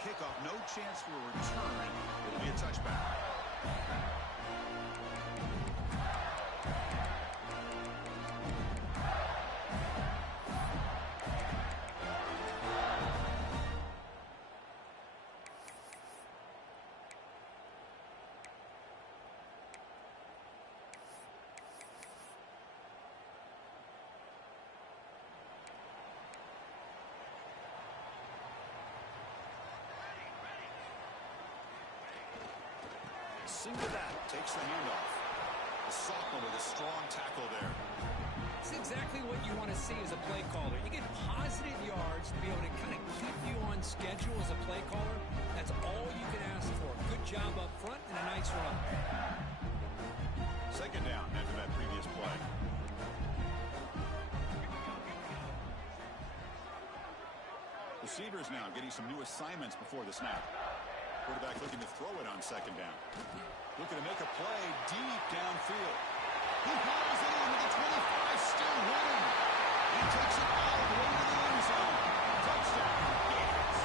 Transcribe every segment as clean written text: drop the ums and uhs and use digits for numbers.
kickoff. No chance for a return. It'll be a touchback. Sing to that. Takes the handoff. The sophomore with a strong tackle there. It's exactly what you want to see as a play caller. You get positive yards to be able to kind of keep you on schedule as a play caller. That's all you can ask for. Good job up front and a nice run. Second down after that previous play. Receivers now getting some new assignments before the snap. Quarterback looking to throw it on second down. Looking to make a play deep downfield. He hauls in with the 25, still running. He takes it all the way to the end zone. Touchdown, Gators.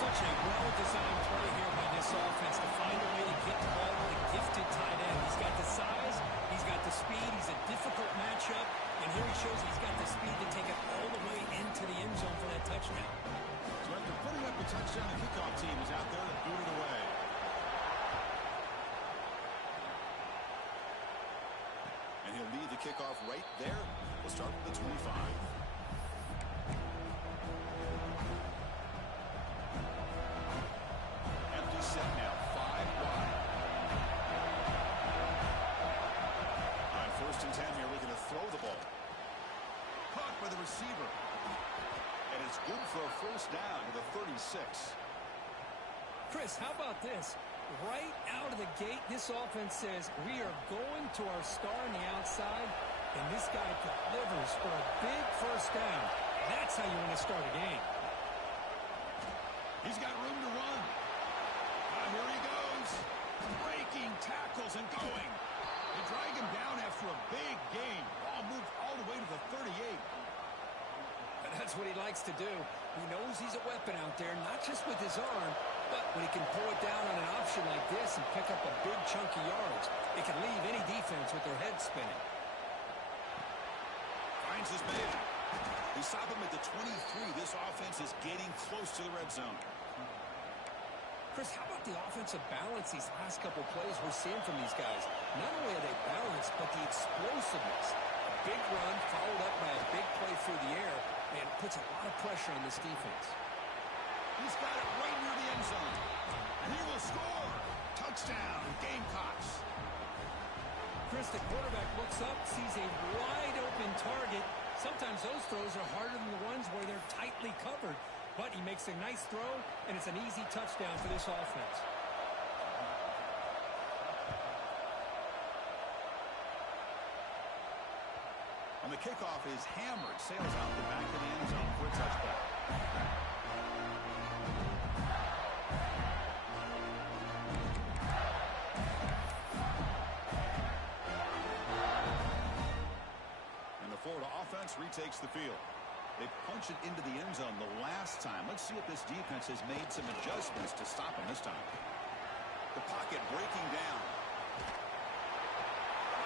Such a well-designed play here by this offense to find a way to get the ball to the gifted tight end. He's got the size, he's got the speed, he's a difficult matchup, and here he shows he's got the speed to take it all the way into the end zone for that touchdown. So after putting up a touchdown, the kickoff team is out there to boot it away. And he'll lead the kickoff right there. We'll start with the 25. Empty set now, 5 wide. On 1st and 10 here, looking to throw the ball. Caught by the receiver. And it's good for a first down to the 36. Chris, how about this? Right out of the gate, this offense says we are going to our star on the outside, and this guy delivers for a big first down. That's how you want to start a game. He's got room to run. Here he goes. Breaking tackles and going. They drag him down after a big gain. Ball moved all the way to the 38. That's what he likes to do. He knows he's a weapon out there, not just with his arm, but when he can pull it down on an option like this and pick up a big chunk of yards, it can leave any defense with their head spinning. Finds his man. They stop him at the 23. This offense is getting close to the red zone. Chris, how about the offensive balance these last couple plays we're seeing from these guys? Not only are they balanced, but the explosiveness. A big run followed up by a big play through the air, and puts a lot of pressure on this defense. He's got it right near the end zone. And he will score. Touchdown, Gamecocks. Chris, the quarterback looks up, sees a wide open target. Sometimes those throws are harder than the ones where they're tightly covered. But he makes a nice throw, and it's an easy touchdown for this offense. On the kickoff is hammered, sails out the back of the end zone for a touchback. And the Florida offense retakes the field. They punch it into the end zone the last time. Let's see if this defense has made some adjustments to stop him this time. The pocket breaking down.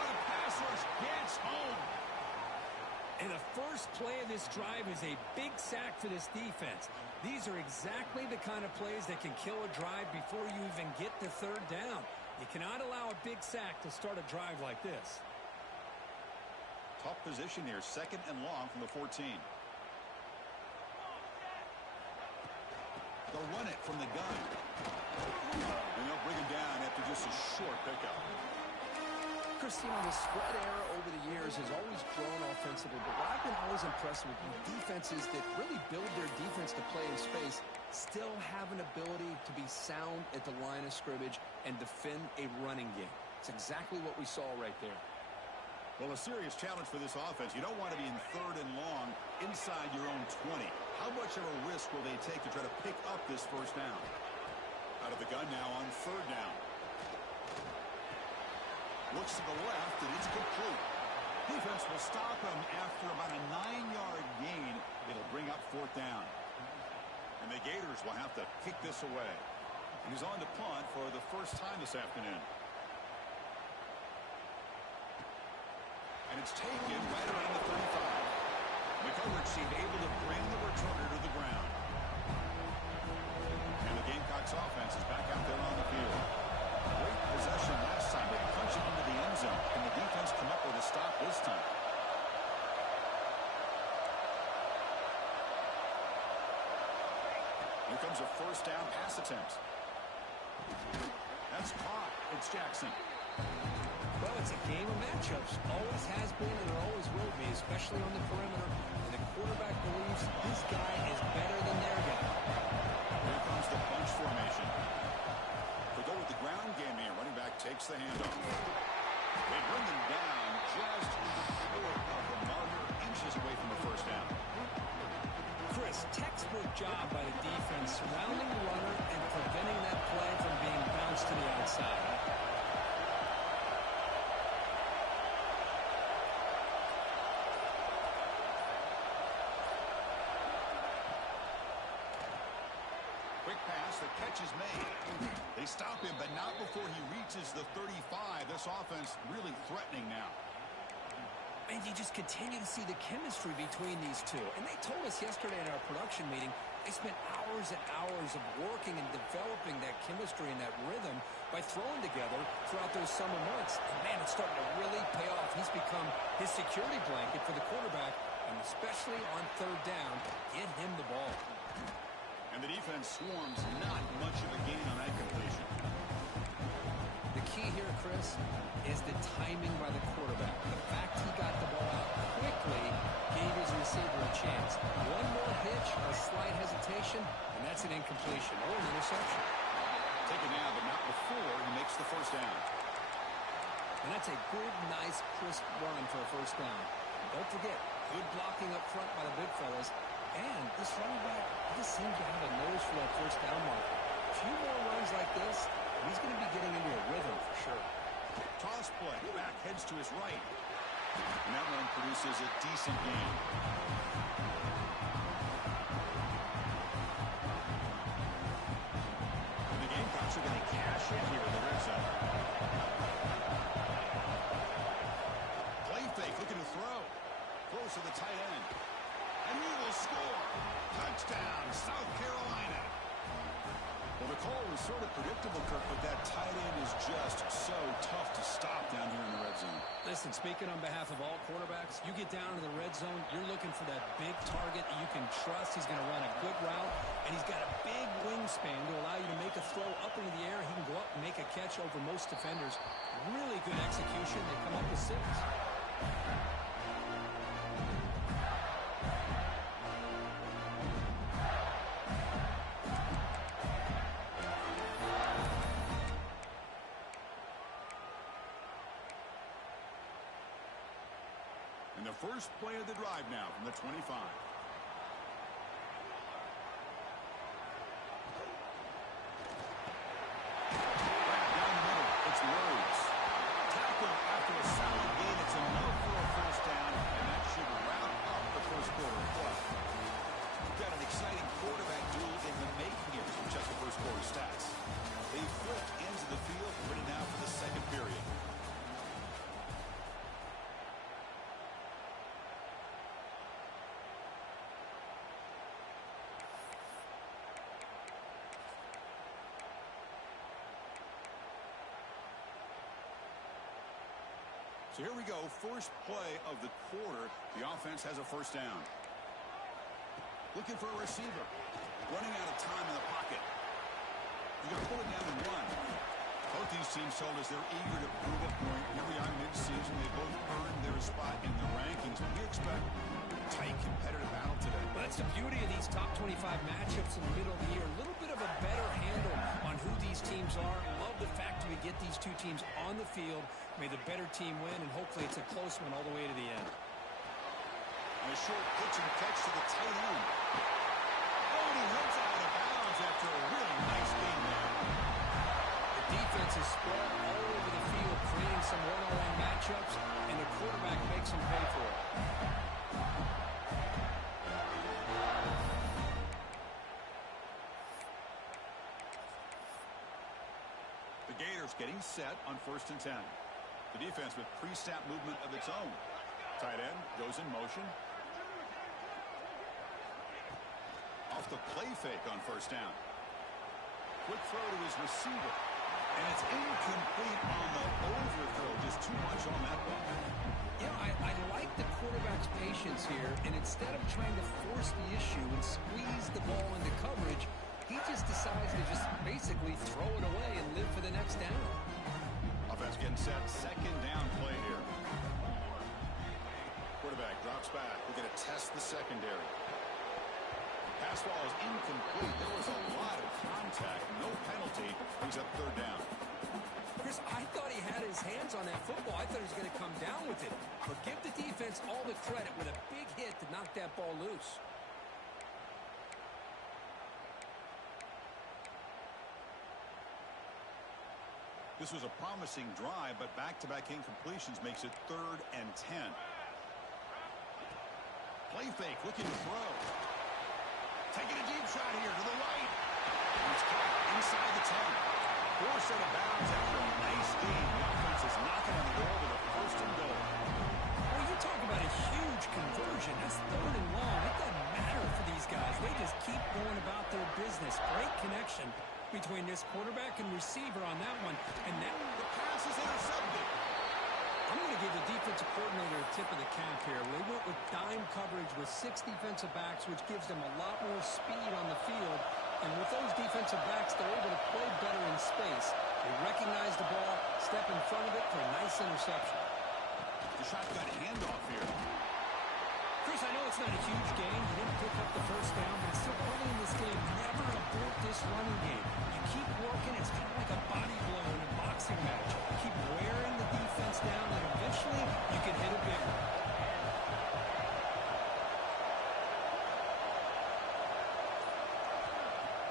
The pass rush gets home. And the first play of this drive is a big sack for this defense. These are exactly the kind of plays that can kill a drive before you even get to third down. You cannot allow a big sack to start a drive like this. Tough position here, 2nd and long from the 14. They'll run it from the gun. And they'll bring him down after just a short pickup. Christine, the spread era over the years has always grown offensively, but what I've been always impressed with defenses that really build their defense to play in space still have an ability to be sound at the line of scrimmage and defend a running game. It's exactly what we saw right there. Well, a serious challenge for this offense. You don't want to be in 3rd and long inside your own 20. How much of a risk will they take to try to pick up this first down? Out of the gun now on 3rd down. Looks to the left, and it's complete. Defense will stop him after about a 9-yard gain. It'll bring up 4th down. And the Gators will have to kick this away. And he's on to punt for the first time this afternoon. And it's taken right around the 35. The coverage seemed able to bring the returner to the ground. And the Gamecocks offense is back out there on the field. Great possession last time. They punch it into the end zone. Can the defense come up with a stop this time? Here comes a first down pass attempt. That's caught. It's Jackson. Well, it's a game of matchups. Always has been and there always will be, especially on the perimeter. And the quarterback believes his guy is better than their guy. Here comes the bunch formation. They go with the ground game here. Running back takes the handoff. They bring them down just short of the marker, inches away from the first down. Chris, textbook job by the defense surrounding the runner and preventing that play from being bounced to the outside. Quick pass, the catch is made. They stop him, but not before he reaches the 35. This offense really threatening now. And you just continue to see the chemistry between these two. And they told us yesterday at our production meeting, they spent hours and hours of working and developing that chemistry and that rhythm by throwing together throughout those summer months. And, man, it's starting to really pay off. He's become his security blanket for the quarterback, and especially on third down, get him the ball. And the defense swarms not much of a gain on that completion. The key here, Chris, is the timing by the quarterback. The fact he got the ball out quickly gave his receiver a chance. One more hitch, a slight hesitation, and that's an incompletion or an interception. Taken down, but not before he makes the first down. And that's a good, nice, crisp run for a first down. Don't forget, good blocking up front by the big fellas. And this running back, he just seemed to have a nose for that first down marker. A few more runs like this, and he's going to be getting into a rhythm for sure. Toss play. Back heads to his right. And that one produces a decent gain. And the Gamecocks are going to cash in here in the red zone. Play fake, looking to throw. Throws to the tight end. And he will score. Touchdown, South Carolina. Well, the call was sort of predictable, Kirk, but that tight end is just so tough to stop down here in the red zone. Listen, speaking on behalf of all quarterbacks, you get down to the red zone, you're looking for that big target that you can trust. He's going to run a good route, and he's got a big wingspan to allow you to make a throw up into the air. He can go up and make a catch over most defenders. Really good execution. They come up with 6. And the first play of the drive now from the 25. Right down the middle, it's Rhodes. Tackle after a solid gain. It's enough for a first down, and that should wrap up the first quarter of play. We've got an exciting quarterback duel in the making here as we check the first quarter stats. They flipped into the field, ready now for the second period. So here we go, first play of the quarter. The offense has a first down. Looking for a receiver. Running out of time in the pocket. He's going to pull it down and run. Both these teams told us they're eager to prove a point. Here we are mid-season. They both earned their spot in the rankings. We expect a tight, competitive battle today. Well, that's the beauty of these top 25 matchups in the middle of the year. A little bit of a better handle on who these teams are. Love the fact that we get these two teams on the field. May the better team win, and hopefully it's a close one all the way to the end. And a short pitch and catch to the tight end. Oh, and he runs out of bounds after a really nice game there. The defense is spread all over the field, creating some one-on-one matchups, and the quarterback makes them pay for it. players getting set on 1st and 10. The defense with pre-snap movement of its own. Tight end goes in motion. Off the play fake on 1st down. Quick throw to his receiver. And it's incomplete on the overthrow. Just too much on that ball. You know, I like the quarterback's patience here, and instead of trying to force the issue and squeeze the ball into coverage, he just decides to just basically throw it away and live for the next down. Offense getting set. 2nd down play here. Quarterback drops back. We're going to test the secondary. Pass ball is incomplete. There was a lot of contact. No penalty. Brings up 3rd down. Chris, I thought he had his hands on that football. I thought he was going to come down with it. But give the defense all the credit with a big hit to knock that ball loose. This was a promising drive, but back-to-back incompletions makes it 3rd and 10. Play fake, looking to throw. Taking a deep shot here to the right. It's caught inside the 10. Forced out of bounds after a nice game. The offense is knocking on the door with a 1st and goal. Well, you talk about a huge conversion. That's 3rd and long. It doesn't matter for these guys. They just keep going about their business. Great connection between this quarterback and receiver on that one. And now the pass is intercepted. I'm going to give the defensive coordinator a tip of the cap here. They went with dime coverage with 6 defensive backs, which gives them a lot more speed on the field. And with those defensive backs, they're able to play better in space. They recognize the ball, step in front of it for a nice interception. The shotgun handoff here. Chris, I know it's not a huge game. You didn't pick up the 1st down, but it's still early in this game. Never abort this running game. You keep working. It's kind of like a body blow in a boxing match. Keep wearing the defense down, and eventually you can hit a big one.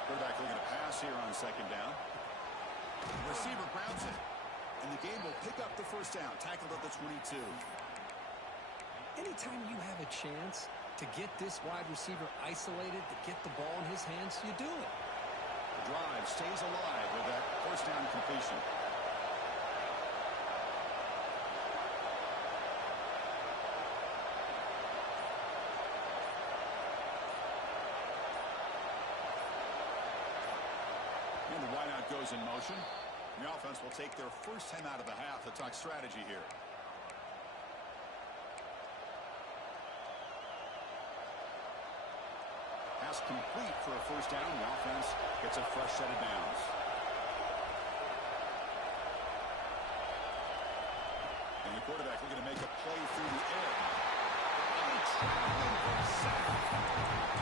Quarterback looking to pass here on 2nd down. Receiver grabs it. And the game will pick up the 1st down. Tackled at the 22. Anytime you have a chance to get this wide receiver isolated, to get the ball in his hands, you do it. The drive stays alive with that 1st down completion. And the wideout goes in motion. The offense will take their 1st time out of the half to talk strategy here. Pass complete for a 1st down. The offense gets a fresh set of downs. And the quarterback looking to make a play through the air. Traveling for a sack.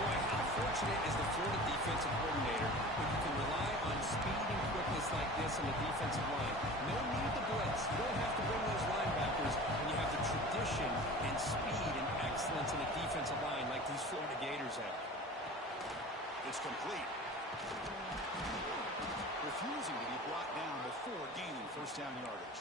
Boy, how fortunate is the Florida defensive coordinator when you can rely on speed and quickness like this on the defensive line. No need to blitz. You don't have to bring those linebackers when you have the tradition and speed and excellence in the defensive line like these Florida Gators have. It's complete. Refusing to be brought down before gaining 1st down yardage.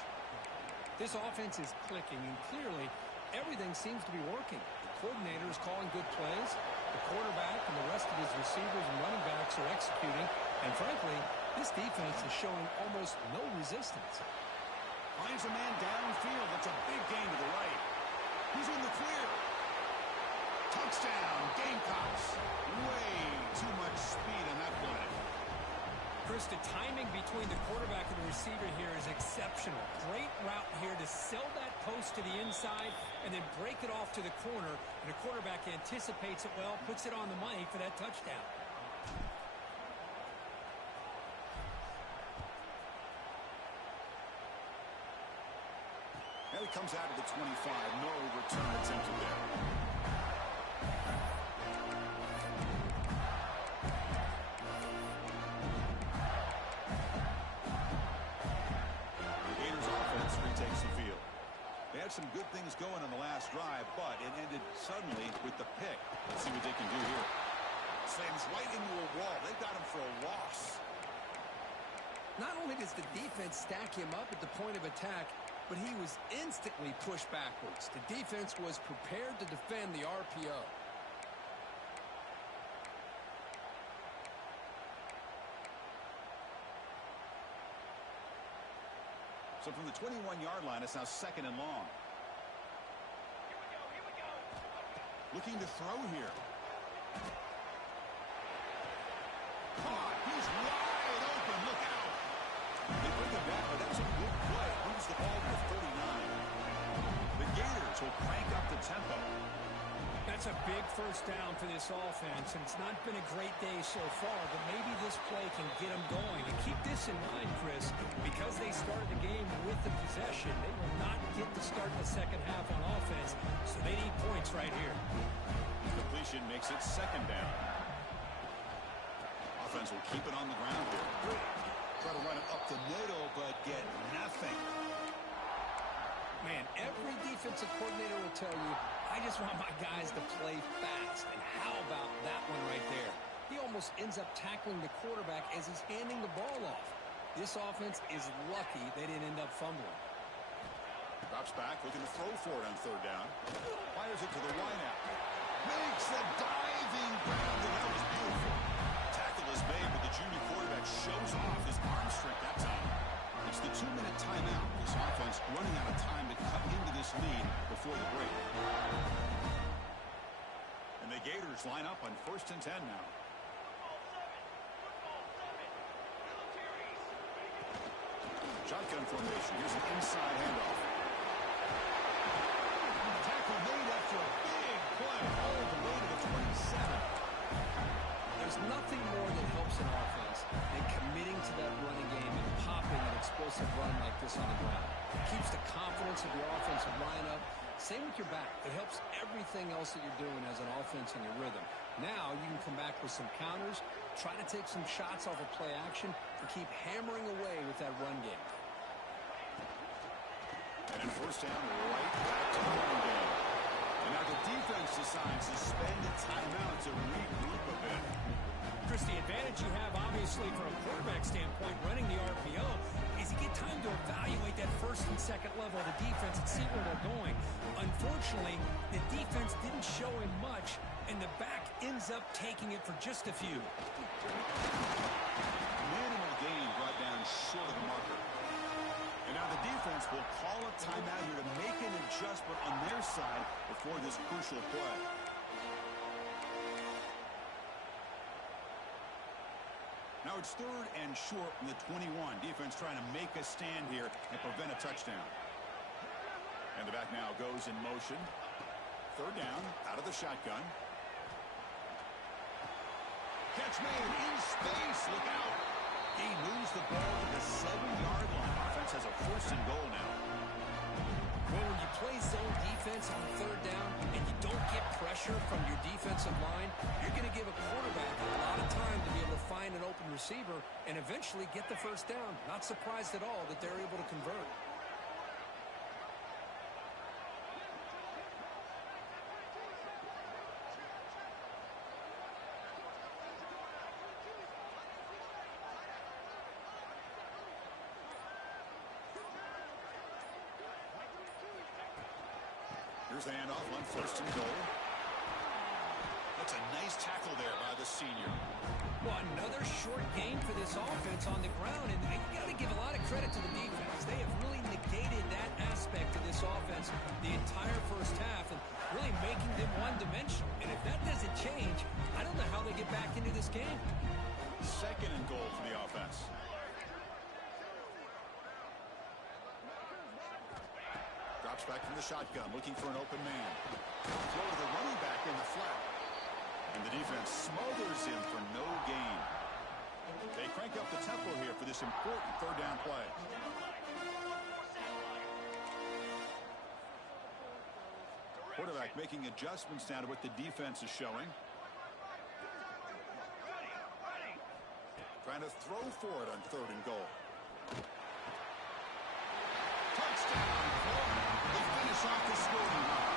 This offense is clicking, and clearly everything seems to be working. The coordinator is calling good plays. The quarterback and the rest of his receivers and running backs are executing. And frankly, this defense is showing almost no resistance. Finds a man downfield. That's a big gain to the right. He's in the clear. Touchdown, Gamecocks. Way too much speed on that play. Chris, the timing between the quarterback and the receiver here is exceptional. Great route here to sell that post to the inside and then break it off to the corner. And the quarterback anticipates it well, puts it on the money for that touchdown. And it comes out of the 25. No return attempted there. Some good things going on the last drive, but it ended suddenly with the pick. Let's see what they can do here. Slams right into a wall. They've got him for a loss. Not only does the defense stack him up at the point of attack, but he was instantly pushed backwards. The defense was prepared to defend the RPO. So from the 21-yard line, it's now 2nd and long. Looking to throw here. Caught. He's wide open. Look out. They bring him back, but that was a good play. Moves the ball to the 39. The Gators will crank up the tempo. That's a big first down for this offense, and it's not been a great day so far, but maybe this play can get them going. And keep this in mind, Chris, because they started the game with the possession, they will not get to start the second half on offense, so they need points right here. Completion makes it 2nd down. Offense will keep it on the ground here. Try to run it up the middle, but get nothing. Man, every defensive coordinator will tell you, I just want my guys to play fast. And how about that one right there? He almost ends up tackling the quarterback as he's handing the ball off. This offense is lucky they didn't end up fumbling. Drops back, looking to throw for it on 3rd down. Fires it to the wideout. Makes the diving grab, and that was beautiful. Tackle is made, but the junior quarterback shows off his arm strength that time. It's the 2-minute timeout. This offense running out of time to cut into this lead before the break. And the Gators line up on 1st and 10 now. Shotgun formation. Here's an inside handoff. Tackle made after a big play all the way to the 27. There's nothing more that helps an offense than committing to that running game and popping an explosive run like this on the ground. It keeps the confidence of your offensive line up. Same with your back. It helps everything else that you're doing as an offense in your rhythm. Now you can come back with some counters, try to take some shots off of play action, and keep hammering away with that run game. And in 1st down, right back to the running game. And now the defense decides to spend a timeout to regroup a bit. Chris, the advantage you have, obviously, from a quarterback standpoint, running the RPO, is you get time to evaluate that 1st and 2nd level of the defense and see where they're going. Unfortunately, the defense didn't show him much, and the back ends up taking it for just a few. Minimal gain brought down short of the marker. And now the defense will call a timeout here to make an adjustment on their side before this crucial play. Now it's 3rd and short from the 21. Defense trying to make a stand here and prevent a touchdown. And the back now goes in motion. 3rd down, out of the shotgun. Catch made in space. Look out. He moves the ball to the 7-yard line. Offense has a 1st and goal now. Well, when you play zone defense on 3rd down and you don't get pressure from your defensive line, you're going to give a quarterback a lot of time to be able to find an open receiver and eventually get the 1st down. Not surprised at all that they're able to convert. Here's the handoff on 1st and goal. That's a nice tackle there by the senior. Well, another short gain for this offense on the ground, and you got to give a lot of credit to the defense. They have really negated that aspect of this offense the entire 1st half and really making them one-dimensional. And if that doesn't change, I don't know how they get back into this game. 2nd and goal for the offense. Drops back from the shotgun, looking for an open man. Throw to the running back in the flat. And the defense smothers him for no gain. They crank up the tempo here for this important 3rd down play. Quarterback making adjustments now to what the defense is showing. Trying to throw for it on 3rd and goal. Touchdown, Florida. They finish off the scoring run.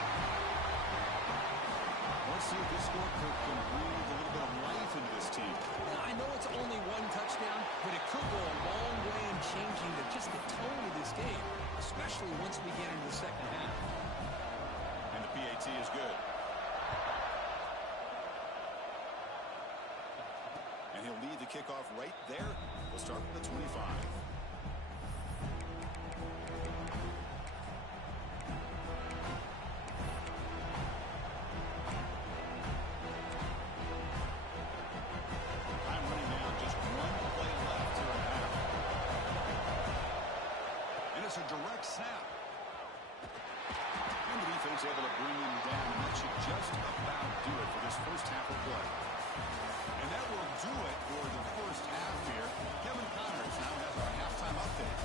Let's see if this score can breathe a little bit of life into this team. Well, I know it's only 1 touchdown, but it could go a long way in changing just the tone of this game, especially once we get into the 2nd half. And the PAT is good. And he'll lead the kickoff right there. We'll start from the 25. a direct snap. And the defense able to bring him down, and that should just about do it for this first half of play. And that will do it for the first half here. Kevin Connors now has our halftime update.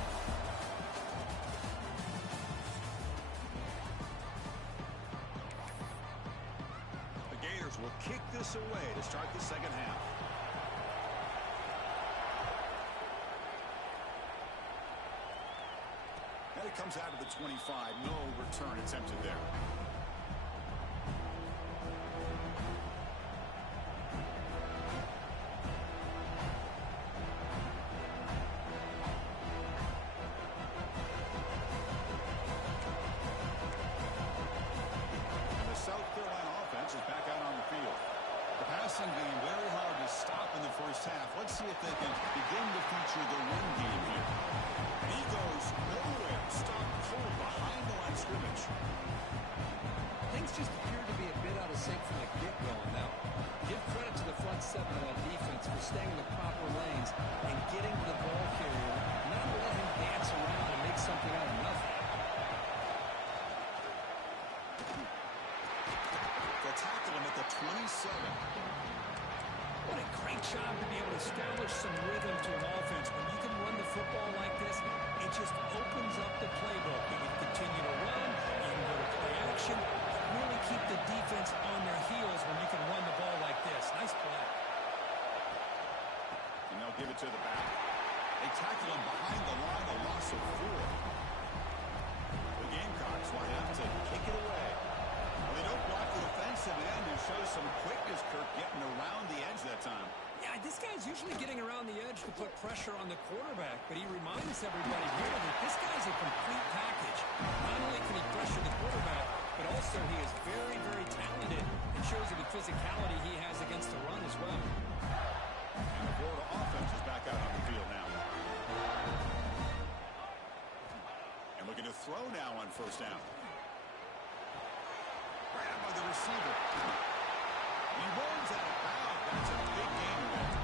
The Gators will kick this away to start the second half. And it comes out of the 25. No return attempted there. And the South Carolina offense is back out on the field. The passing game very hard to stop in the first half. Let's see if they can begin to feature the run game here. And he goes nowhere. Stopped cold behind the line of scrimmage. Things just appear to be a bit out of sync from the get-go. Now, give credit to the front seven of that defense for staying in the proper lanes and getting to the ball carrier, not letting him dance around and make something out of nothing. They'll tackle him at the 27. What a great job to be able to establish some rhythm to an offense. When you can run the football like this, it just opens up the playbook. You can continue to run, you can go to play action, really keep the defense on their heels when you can run the ball like this. Nice play. And they'll give it to the back. They tackle him behind the line, a loss of 4. The Gamecocks will have to kick it away. Well, they don't block the defensive end and show some quickness, Kirk, getting around the edge that time. Yeah, this guy's usually getting around the edge to put pressure on the quarterback, but he reminds everybody here that this guy's a complete package. Not only can he pressure the quarterback, but also he is very, very talented and shows you the physicality he has against the run as well. And the Florida offense is back out on the field now. And looking to throw now on first down. Grabbed by the receiver. He rolls out of bounds. That's a big game there.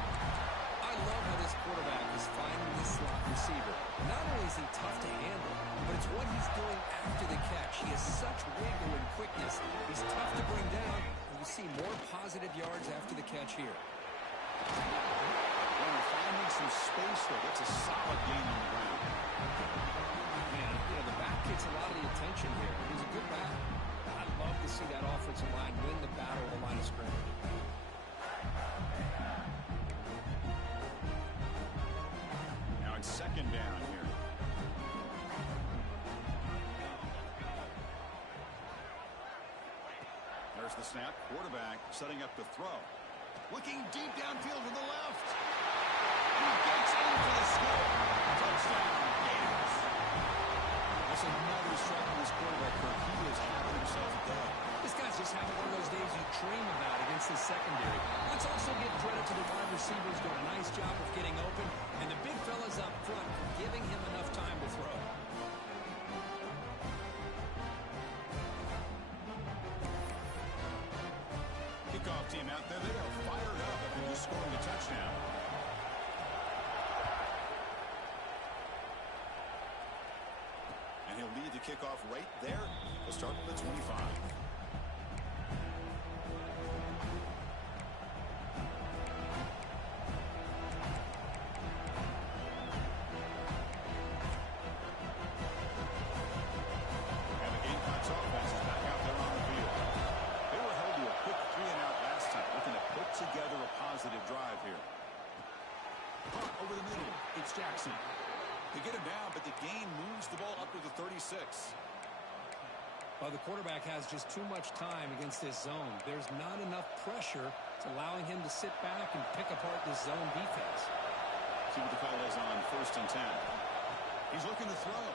I love how this quarterback is finding this slot receiver. Not only is he tough to handle, but it's what he's doing after the catch. He has such wiggle and quickness. He's tough to bring down, and you see more positive yards after the catch here. Well, finding some space there. That's a solid game on the ground. Man, the back gets a lot of the attention here. He's a good back. I'd love to see that offensive line win the battle of the line of scrimmage. Now it's second down here. There's the snap. Quarterback setting up the throw. Looking deep downfield to the left. And he gets in for the score. Touchdown, Gators. That's another strike from this quarterback, Kirk. He is having himself a day. This guy's just having one of those days you dream about against the secondary. Let's also give credit to the wide receivers doing a nice job of getting open, and the big fellas up front for giving him enough time to throw. Kickoff team out there. They are fired up after just scoring a touchdown. And he'll lead the kickoff right there. We'll start with the 25. And the Gamecocks offense is back out there on the field. They were held to a quick 3-and-out last time, looking to put together a positive drive here. Punt over the middle. It's Jackson. They get him down, but the gain moves the ball up to the 36. Well, the quarterback has just too much time against this zone. There's not enough pressure to allowing him to sit back and pick apart this zone defense. See what the call is on 1st and 10. He's looking to throw.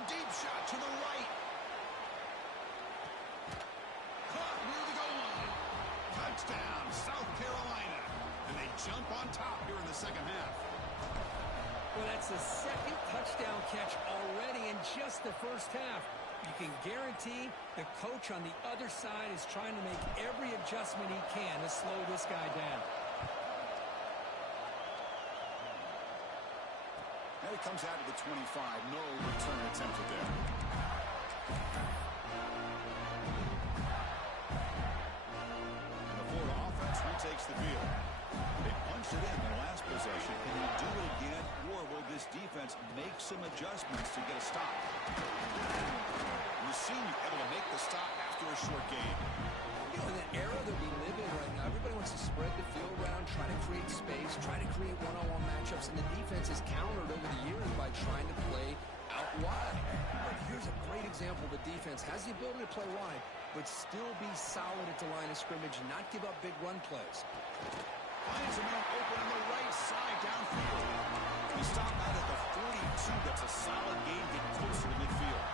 A deep shot to the right. Caught near the goal line. Touchdown, South Carolina. And they jump on top here in the second half. Well, that's the second touchdown catch already in just the first half. You can guarantee the coach on the other side is trying to make every adjustment he can to slow this guy down. And he comes out to the 25. No return attempted there. And the Florida offense retakes the field. They punched it in the last possession. Can they do it again, or will this defense make some adjustments to get a stop? Rossini able to make the stop after a short game. You know, in the era that we live in right now, everybody wants to spread the field around, try to create space, try to create one-on-one matchups, and the defense is countered over the years by trying to play out wide. But here's a great example. The defense has the ability to play wide, but still be solid at the line of scrimmage and not give up big run plays. Finds a man open on the right side downfield. He stopped out at the 42. That's a solid gain, getting closer to midfield.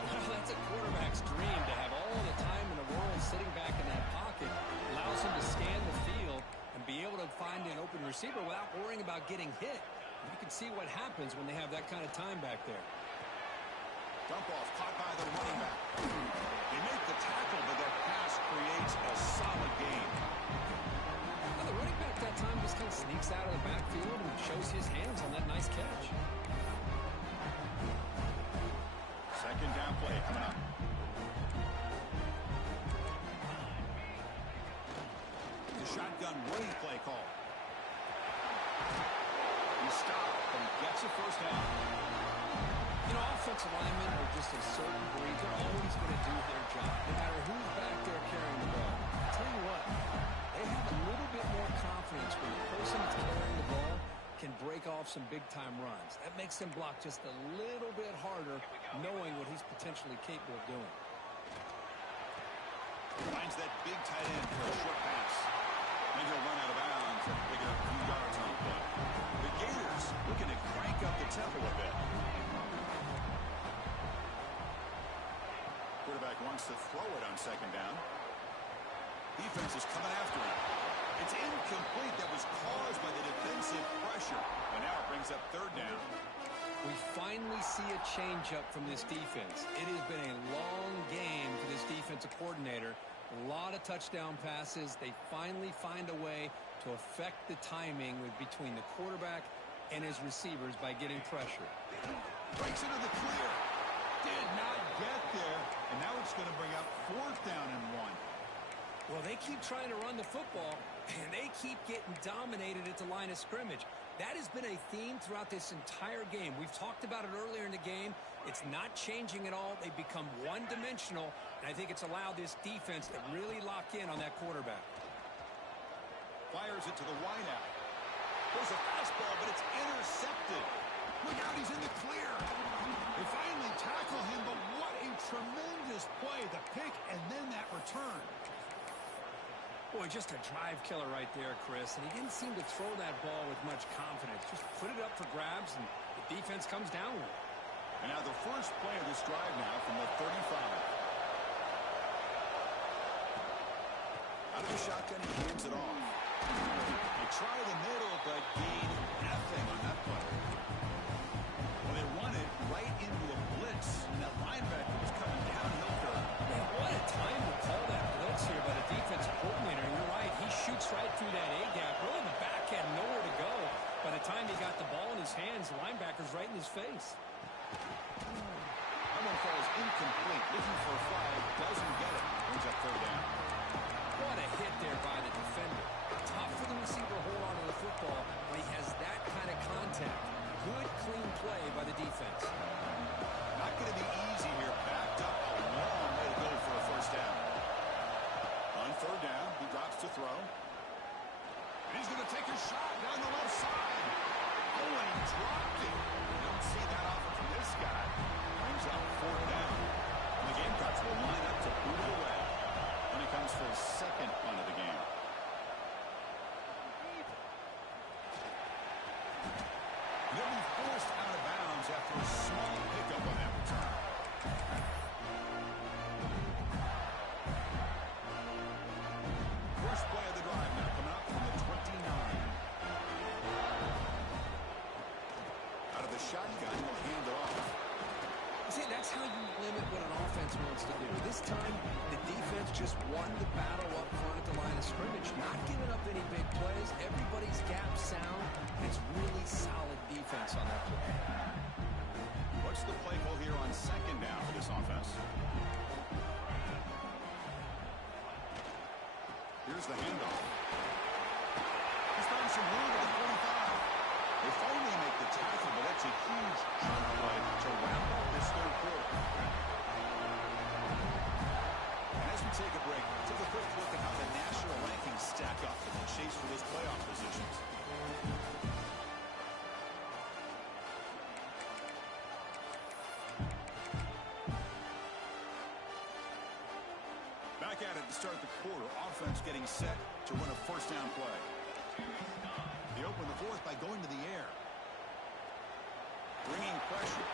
Well, that's a quarterback's dream to have all the time in the world sitting back in that pocket. Allows him to scan the field and be able to find an open receiver without worrying about getting hit. You can see what happens when they have that kind of time back there. Dump off caught by the running back. They make the tackle, but that pass creates a solid gain. Now, the running back that time just kind of sneaks out of the backfield and shows his hands on that nice catch. Second down play coming up. The shotgun running play call. He stopped, but he gets a first down. You know, offensive linemen are just a certain breed. They're always going to do their job, no matter who's back there carrying the ball. I'll tell you what, they have a little bit more confidence when the person that's carrying the ball can break off some big-time runs. That makes them block just a little bit harder, knowing what he's potentially capable of doing. Finds that big tight end for a short pass. And he'll run out of bounds and pick up a few yards on the play. The Gators looking to crank up the tempo a bit. Quarterback wants to throw it on second down. Defense is coming after him. It's incomplete. That was caused by the defensive pressure. And now it brings up third down. We finally see a change-up from this defense. It has been a long game for this defensive coordinator. A lot of touchdown passes. They finally find a way to affect the timing between the quarterback and his receivers by getting pressure. Breaks into the clear. Did not get there. And now it's going to bring up fourth down and 1. Well, they keep trying to run the football, and they keep getting dominated at the line of scrimmage. That has been a theme throughout this entire game. We've talked about it earlier in the game. It's not changing at all. They've become one-dimensional, and I think it's allowed this defense to really lock in on that quarterback. Fires it to the wideout. There's a fastball, but it's intercepted. Look out, he's in the clear. They finally tackle him, but what a tremendous play. The pick and then that return. Boy, just a drive killer right there, Chris. And he didn't seem to throw that ball with much confidence. Just put it up for grabs, and the defense comes down with it. And now the first play of this drive now from the 35. Out of the shotgun, he hands it off. They try the middle, but gain nothing on that play. Well, they run it right into a blitz. And that linebacker was coming downhill for him. Man, what a time to call that blitz here by the defensive coordinator. You're right. He shoots right through that A-gap. Really, the back had nowhere to go. By the time he got the ball in his hands, the linebacker's right in his face. That one falls incomplete. Looking for a flag. Doesn't get it. Brings up third down. What a hit there by the defender. Tough for the receiver to hold on to the football when he has that kind of contact. Good, clean play by the defense. Not going to be easy here. Backed up a long way to go for a first down. On third down, he drops to throw. And he's going to take a shot down the left side. Oh, and he dropped it. You don't see that often from this guy. Brings up fourth down. And the Gamecocks will line up to boot it away when it comes for his second punt of the game. He'll be forced out of bounds after a small pickup on that return. First play of the drive now coming up from the 29. Out of the shotgun, he'll hand it off. See, that's how you limit what an offense wants to do. This time, the defense just won the battle up front at the line of scrimmage, not giving up any big plays. Everybody's gap sound, and it's really solid defense on that play. What's the play call here on second down for this offense? Here's the handoff. He's found some room at the 45. They finally make the tackle, but that's a huge chunk play to wrap up this third quarter. And as we take a break, take a quick look at how the national rankings stack up in the chase for those playoff positions. Back at it to start the quarter. Offense getting set to run a first down play. They open the fourth by going to the air. Bringing pressure.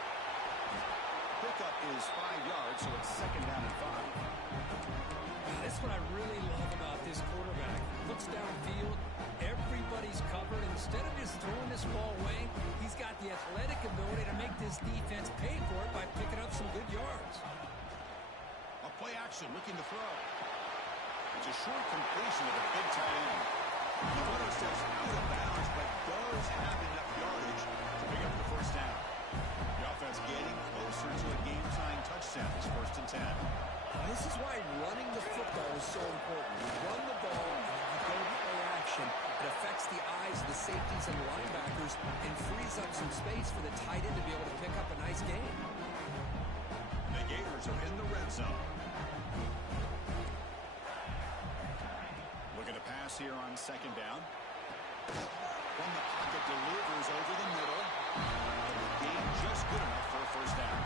Pickup is 5 yards, so it's second down and 5. That's what I really love about this quarterback. Looks downfield. Everybody's covered. Instead of just throwing this ball away, he's got the athletic ability to make this defense pay for it by picking up some good yards. A play action looking to throw. It's a short completion of a big tight end. The runner steps out of bounds, but does have enough yardage to pick up the first down. The offense getting closer to a game-tying touchdown. It's first and 10. This is why running the football is so important. You run the ball, you go to play action. It affects the eyes of the safeties and linebackers and frees up some space for the tight end to be able to pick up a nice gain. The Gators are in the red zone. Looking to pass here on second down. From the pocket, delivers over the middle. And the gain just good enough for a first down.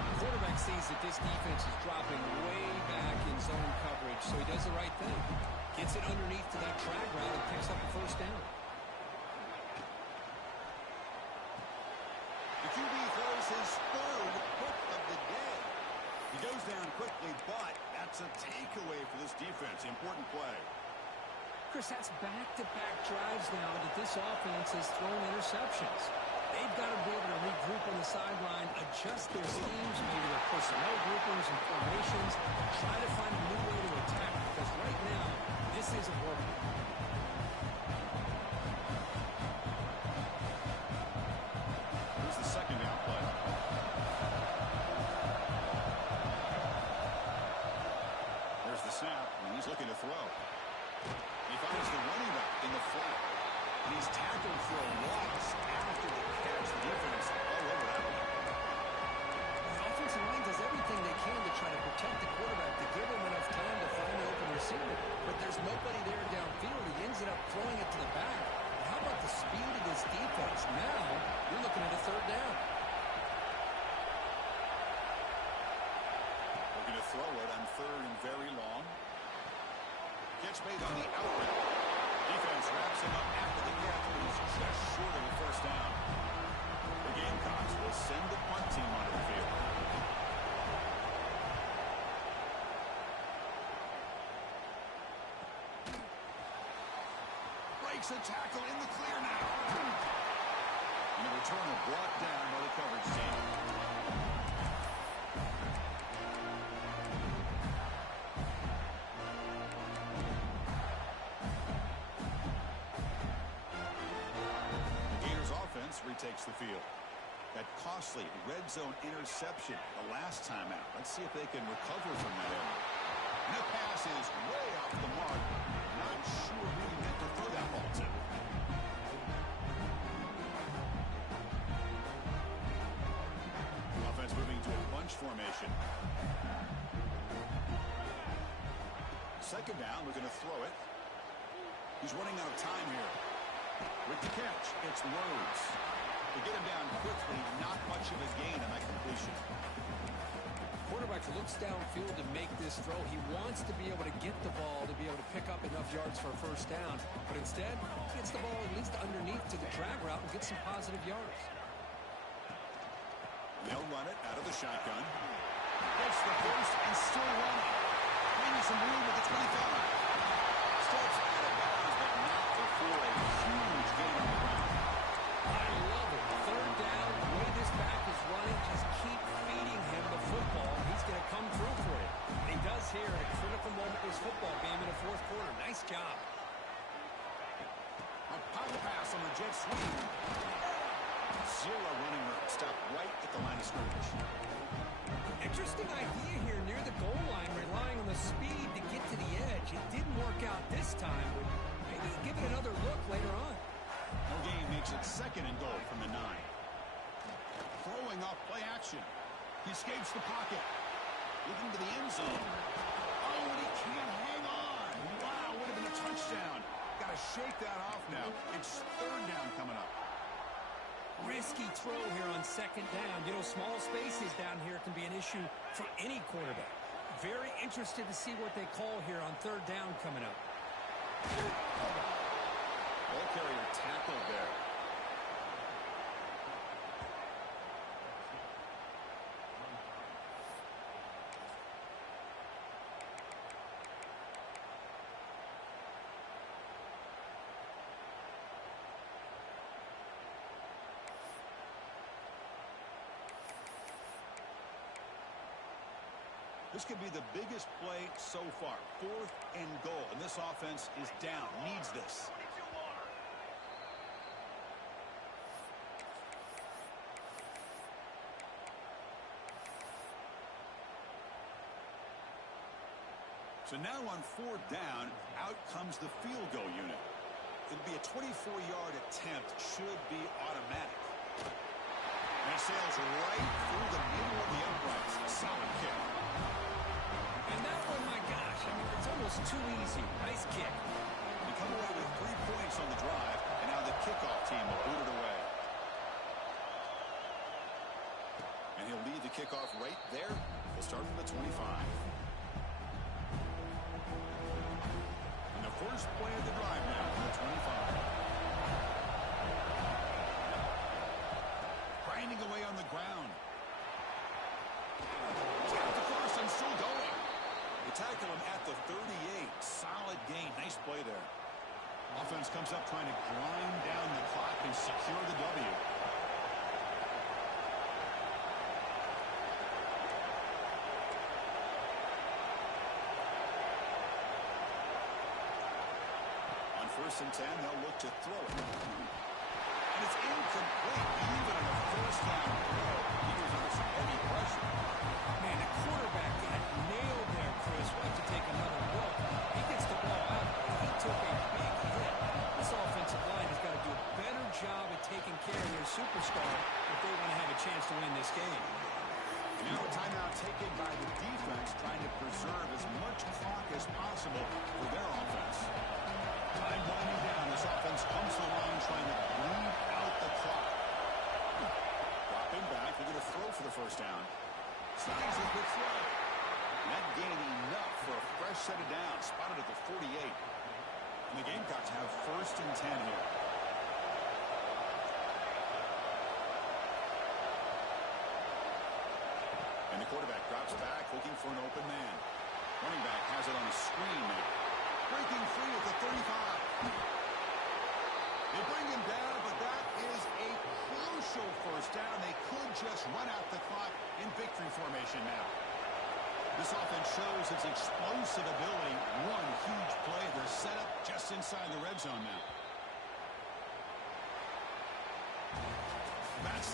The quarterback sees that this defense is dropping way back in zone coverage, so he does the right thing. Gets it underneath to that drag route and picks up a first down. The QB throws his third hook of the day. He goes down quickly, but that's a takeaway for this defense. Important play. Chris, that's back-to-back drives now that this offense has thrown interceptions. They've got to be able to regroup on the sideline, adjust their schemes, maybe their personnel groupings and formations, try to find a new way to attack, because right now, this isn't working. Here's the second down play. There's the snap, and he's looking to throw. He finds the running back in the flat, and he's tackled for a loss after the catch. The defense all over that one. The offensive line does everything they can to try to protect the quarterback, to give him enough time to find the open receiver. But there's nobody there downfield. He ends up throwing it to the back. And how about the speed of this defense? Now, you're looking at a third down. Looking to throw it on third and very long. Catch made on the out route. Defense wraps him up after the catch, but he's just short of the first down. The Gamecocks will send the punt team onto the field. Breaks a tackle in the clear now. And the returner brought down by the coverage team. Retakes the field. That costly red zone interception the last time out. Let's see if they can recover from that error. And the pass is way off the mark. Not sure who he meant to throw that ball to. Offense moving to a bunch formation. Second down, looking to throw it. He's running out of time here. With the catch, it's Rhodes. To get him down quickly, not much of a gain on that completion. Quarterback looks downfield to make this throw. He wants to be able to get the ball to be able to pick up enough yards for a first down. But instead, he gets the ball at least underneath to the drag route and gets some positive yards. They'll run it out of the shotgun. Gets the first and still running. Finding some room at the 25. Steps out of bounds, but not before a huge gain on the ground. I love it. Third down, the way this back is running, just keep feeding him the football. He's going to come through for you. And he does here at a critical moment in this football game in the fourth quarter. Nice job. A power pass on the jet sweep. Zero running room. Stop right at the line of scrimmage. Interesting idea here near the goal line, relying on the speed to get to the edge. It didn't work out this time, but maybe give it another look later on. No gain makes it second and goal from the 9. Throwing off play action. He escapes the pocket. Looking to the end zone. Oh, and he can't hang on. Wow, would have been a touchdown. Got to shake that off now. It's third down coming up. Risky throw here on second down. You know, small spaces down here can be an issue for any quarterback. Very interested to see what they call here on third down coming up. Ball carrier tackled there. This could be the biggest play so far. 4th and goal. And this offense is down. Needs this. So now on 4th down, out comes the field goal unit. It'll be a 24-yard attempt. Should be automatic. And it sails right through the middle of the uprights. A solid kick. And that one, my gosh, I mean, it's almost too easy. Nice kick. They come away with 3 points on the drive, and now the kickoff team will boot it away. And he'll lead the kickoff right there. We'll start from the 25. And the first play of the drive now from the 25. Grinding away on the ground. Down to first and still going. They tackle him at the 38. Solid gain. Nice play there. Offense comes up trying to grind down the clock and secure the W. On 1st and 10, they'll look to throw it. And it's incomplete. Even on a first down throw, he was under some heavy pressure. Man, the quarterback got nailed there, Chris. We'll have to take another look. He gets the ball out, and he took a big hit. This offensive line has got to do a better job at taking care of their superstar if they want to have a chance to win this game. Now a timeout taken by the defense, trying to preserve as much clock as possible for their offense. Time winding down. This offense comes to the line trying to bleed out the clock. Dropping back. They're going to throw for the first down. Slides a good throw. That gained enough for a fresh set of downs. Spotted at the 48. And the Gamecocks have 1st and 10 here. And the quarterback drops back, looking for an open man. Running back has it on a screen now. Breaking free at the 35. They bring him down, but that is a crucial first down. They could just run out the clock in victory formation now. This offense shows its explosive ability. One huge play. They're set up just inside the red zone now. That's